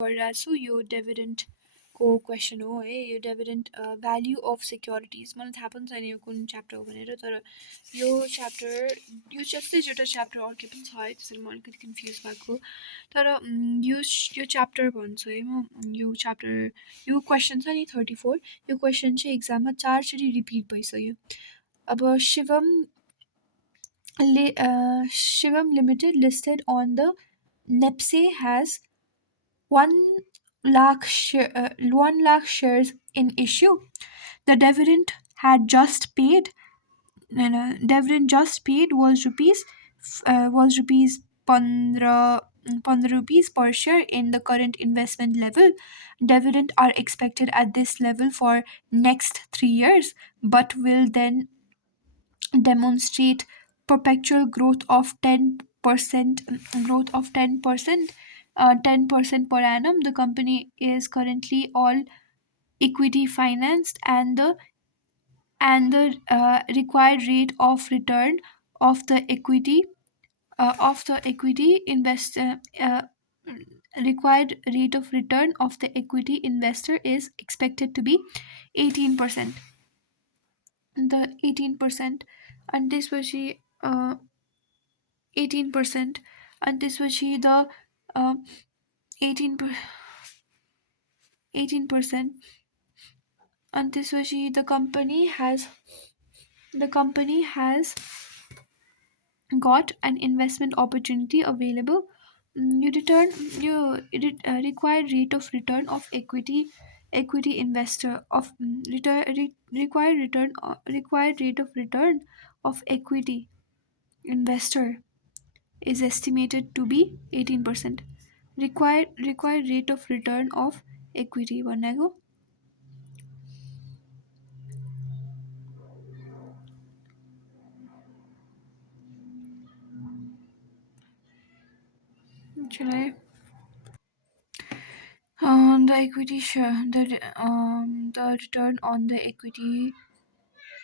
गरिरहेछु यो डिभिडेन्टको क्वेसन हो है यो डिभिडेन्ट भ्याल्यु अफ सेक्युरिटिज मलाई थाहा पनि छैन यो कुन च्याप्टर हो भनेर तर यो जस्तै एउटा च्याप्टर अर्कै पनि छ है त्यसरी म अलिकति कन्फ्युज भएको तर यो च्याप्टर भन्छु है म यो क्वेसन छ नि 34 यो क्वेसन चाहिँ एक्जाममा 4 चोटि रिपिट भइसक्यो अब Shivam Limited listed on the NEPSE has 1 lakh shares in issue. The dividend had just paid. Dividend just paid was rupees 15 rupees per share in the current investment level. Dividend are expected at this level for next 3 years, but will then demonstrate perpetual growth of 10% 10% per annum. The company is currently all equity financed and the required rate of return of the equity required rate of return of the equity investor is expected to be 18%. The 18% and this was 18% and this was the 18 18% and this was the company has got an investment opportunity available. Required rate of return of equity investor of required rate of return of equity investor is estimated to be 18%. Required rate of return of equity भनेको July. The equity share the return on the equity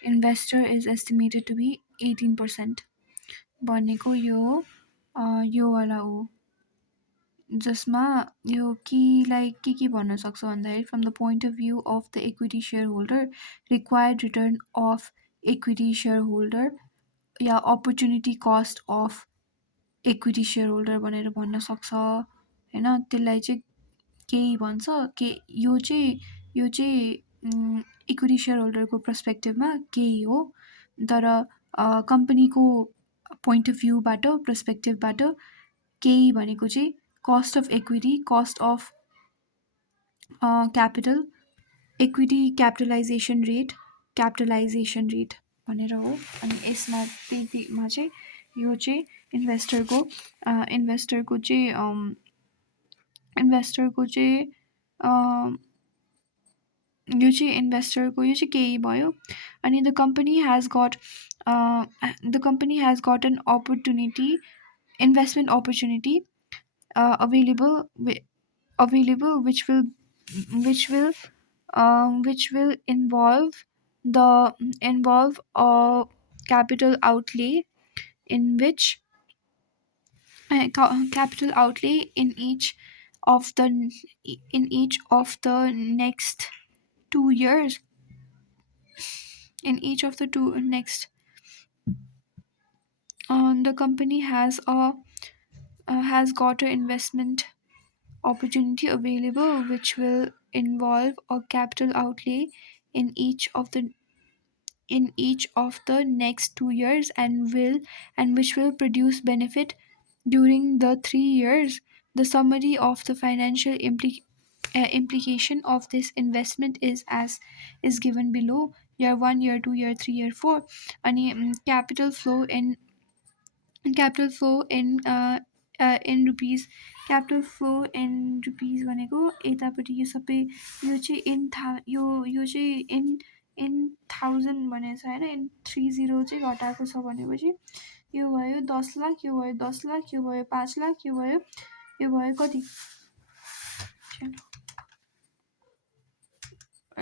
investor is estimated to be 18%. भनेको यो वाला हो जसमा यो कीलाई के भन्न सक्छ भन्दाखेरि from the point of view of the equity share holder required return of equity share holder yeah opportunity cost of equity share holder भनेर भन्न सक्छ होइन त्यसलाई चाहिँ केही भन्छ यो चाहिँ इक्विटी सेयर होल्डरको पर्सपेक्टिभमा केही हो तर कम्पनीको पोइन्ट अफ भ्यूबाट पर्सपेक्टिभबाट केही भनेको चाहिँ cost of equity, cost of capital, equity capitalization rate भनेर हो अनि यसमा त्यहीमा चाहिँ यो चाहिँ इन्भेस्टरको यो चाहिँ केही भयो अनि the company has got an investment opportunity available which will involve a capital outlay in which capital outlay in each of the next 2 years the company has got an investment opportunity available which will involve a capital outlay in each of the next 2 years and which will produce benefit during the 3 years. The summary of the financial implication of this investment is given below. Year 1, year 2, year 3, year 4 and capital flow in rupees भनेको यतापट्टि यो सबै यो चाहिँ in thousand भनेको छ होइन in 30 चाहिँ घटाएको छ भनेपछि यो भयो 10 लाख यो भयो 10 लाख यो भयो 5 लाख यो भयो कति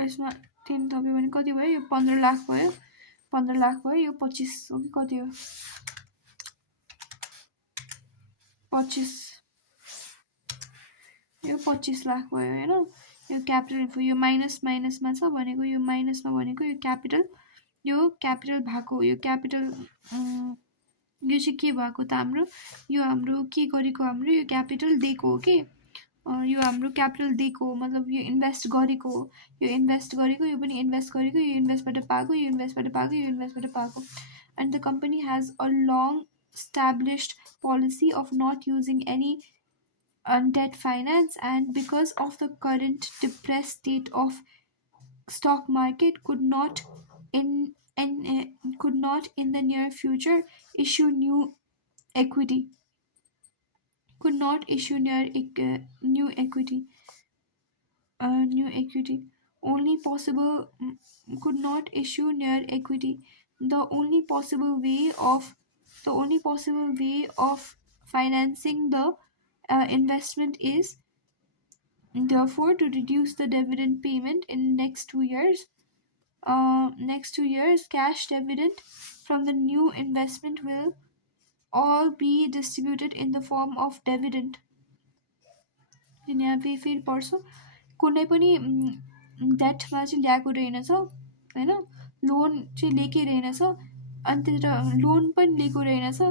यसमा 3 थप्यो भने कति भयो यो 15 लाख भयो यो 25 हो कि कति हो 25 यो 25 लाख भयो होइन। यो क्यापिटल इन्फो यो माइनस माइनसमा छ भनेको, यो माइनसमा भनेको यो क्यापिटल, यो क्यापिटल भएको, यो क्यापिटल यो चाहिँ के भएको त हाम्रो, यो हाम्रो के गरेको, हाम्रो यो क्यापिटल दिएको हो कि यो हाम्रो क्यापिटल दिएको हो, मतलब यो इन्भेस्ट गरेको हो, यो इन्भेस्ट गरेको, यो पनि इन्भेस्ट गरेको, यो इन्भेस्टबाट पाएको, यो इन्भेस्टबाट पाएको, यो इन्भेस्टबाट पाएको। And the company has a long established policy of not using any debt finance, and because of the current depressed state of stock market in could not in the near future issue equity new equity new equity only possible could not issue near equity. The only possible way of financing the investment is therefore to reduce the dividend payment in next 2 years. Cash dividend from the new investment will all be distributed in the form of dividend. यहाँ फेरि पढ्छु, कुनै पनि डेटमा चाहिँ ल्याएको रहेनछ होइन, loan चाहिँ लिएकै रहेनछ, अनि त्यतिर लोन पनि लिएको रहेनछ,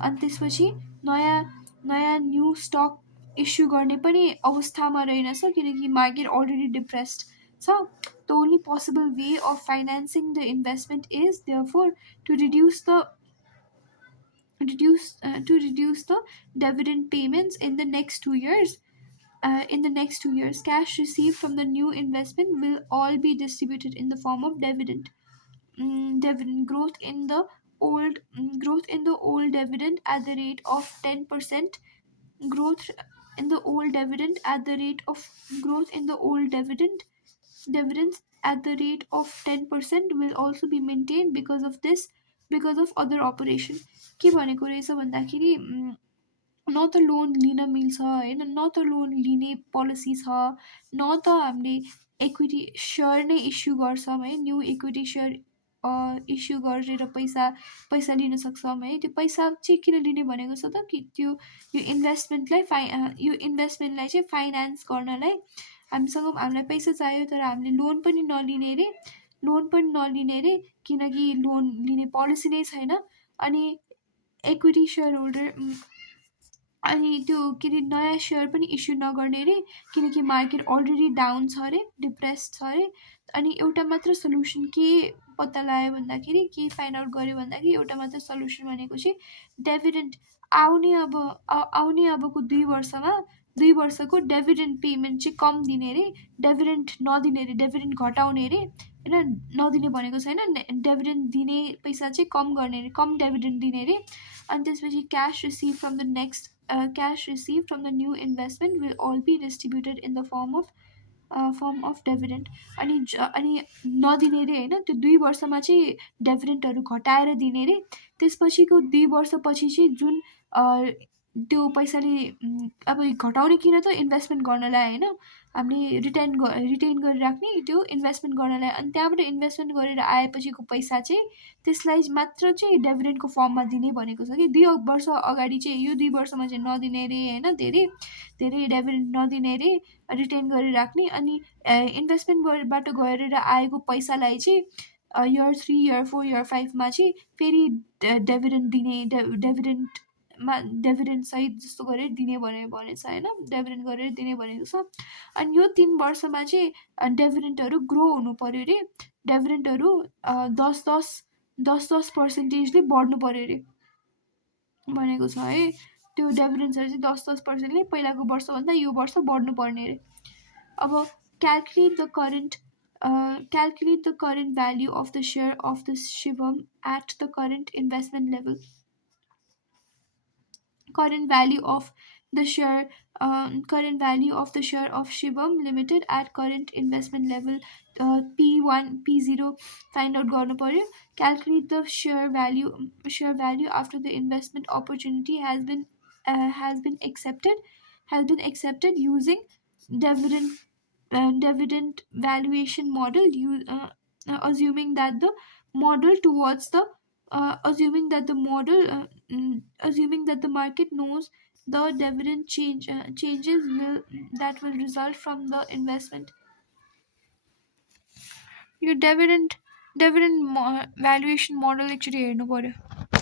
अनि त्यसपछि नयाँ नयाँ न्यू स्टक इस्यु गर्ने पनि अवस्थामा रहेनछ किनकि मार्केट अलरेडी डिप्रेस्ड छ। The only possible way of financing the investment is therefore to reduce the dividend payments in the next 2 years. In the next 2 years, cash received from the new investment will all be distributed in the form of dividend. Dividend growth in the old dividend at the rate of 10%. Growth in the old dividend at the rate of growth in the old dividends at the rate of 10% will also be maintained because of other operation. के भनेको रहेछ भन्दाखेरि न त loan लिन मिल्छ होइन, न त लोन लिने पोलिसी छ, न त हामीले इक्विटी सेयर नै इस्यु गर्छौँ है, न्यू इक्विटी सेयर इस्यु गरेर पैसा लिन सक्छौँ है। त्यो पैसा चाहिँ किन लिने भनेको छ त कि त्यो यो इन्भेस्टमेन्टलाई चाहिँ फाइनेन्स गर्नलाई हामीलाई पैसा चाहियो, तर हामीले लोन पनि नलिने रे किनकि लोन लिने पोलिसी नै छैन। अनि इक्विटी सेयर होल्डर अनि त्यो के अरे नयाँ सेयर पनि इस्यु नगर्ने रे किनकि मार्केट अलरेडी डाउन छ अरे, डिप्रेस्ड छ अरे। अनि एउटा मात्र सल्युसन के पत्ता लगायो भन्दाखेरि, के फाइन्ड आउट गर्यो भन्दाखेरि एउटा मात्र सल्युसन भनेको चाहिँ डिभिडेन्ड आउने अबको 2 वर्षको डिभिडेन्ड पेमेन्ट चाहिँ कम दिने रे, डिभिडेन्ड नदिने रे, डिभिडेन्ड घटाउने रे होइन, नदिने भनेको छैन, डिभिडेन्ड दिने पैसा चाहिँ कम गर्ने रे, कम डिभिडेन्ड दिने रे। अनि त्यसपछि cash received from the new investment will all be distributed in the form of dividend. अनि नदिने रे होइन, त्यो 2 वर्षमा चाहिँ डिभिडेन्डहरू घटाएर दिने रे, त्यसपछिको 2 वर्षपछि चाहिँ जुन त्यो पैसाले अब घटाउने किन त इन्भेस्टमेन्ट गर्नलाई होइन, हामीले रिटेन गरेर राख्ने त्यो इन्भेस्टमेन्ट गर्नलाई, अनि त्यहाँबाट इन्भेस्टमेन्ट गरेर आएपछिको पैसा चाहिँ त्यसलाई मात्र चाहिँ डिभिडेन्डको फर्ममा दिने भनेको छ कि 2 वर्ष अगाडि चाहिँ यो 2 वर्षमा चाहिँ नदिने रे होइन, धेरै डिभिडेन्ड नदिने रे, रिटेन गरेर राख्ने। अनि इन्भेस्टमेन्टबाट गरेर आएको पैसालाई चाहिँ year 3 year 4 year 5मा चाहिँ फेरि डिभिडेन्ड दिने, डिभिडेन्ड सहित जस्तो गरेर दिने भनेछ होइन, डिभिडेन्ड गरेर दिने भनेको छ। अनि यो 3 वर्षमा चाहिँ डिभिडेन्डहरू ग्रो हुनु पर्यो रे, डिभिडेन्डहरू 10% बढ्नु पर्यो रे भनेको छ है। त्यो डिभिडेन्ड्सहरू चाहिँ 10% पहिलाको वर्षभन्दा यो वर्ष बढ्नु पर्ने रे। अब calculate the current value of the share of the Shivam at the current investment level. Current value of the share of Shivam Limited at current investment level P1 P0 find out गर्नु पर्यो। Calculate the share value after the investment opportunity has been accepted using dividend valuation model, assuming that the model assuming that the market knows the dividend changes that will result from the investment. Your dividend valuation model actually no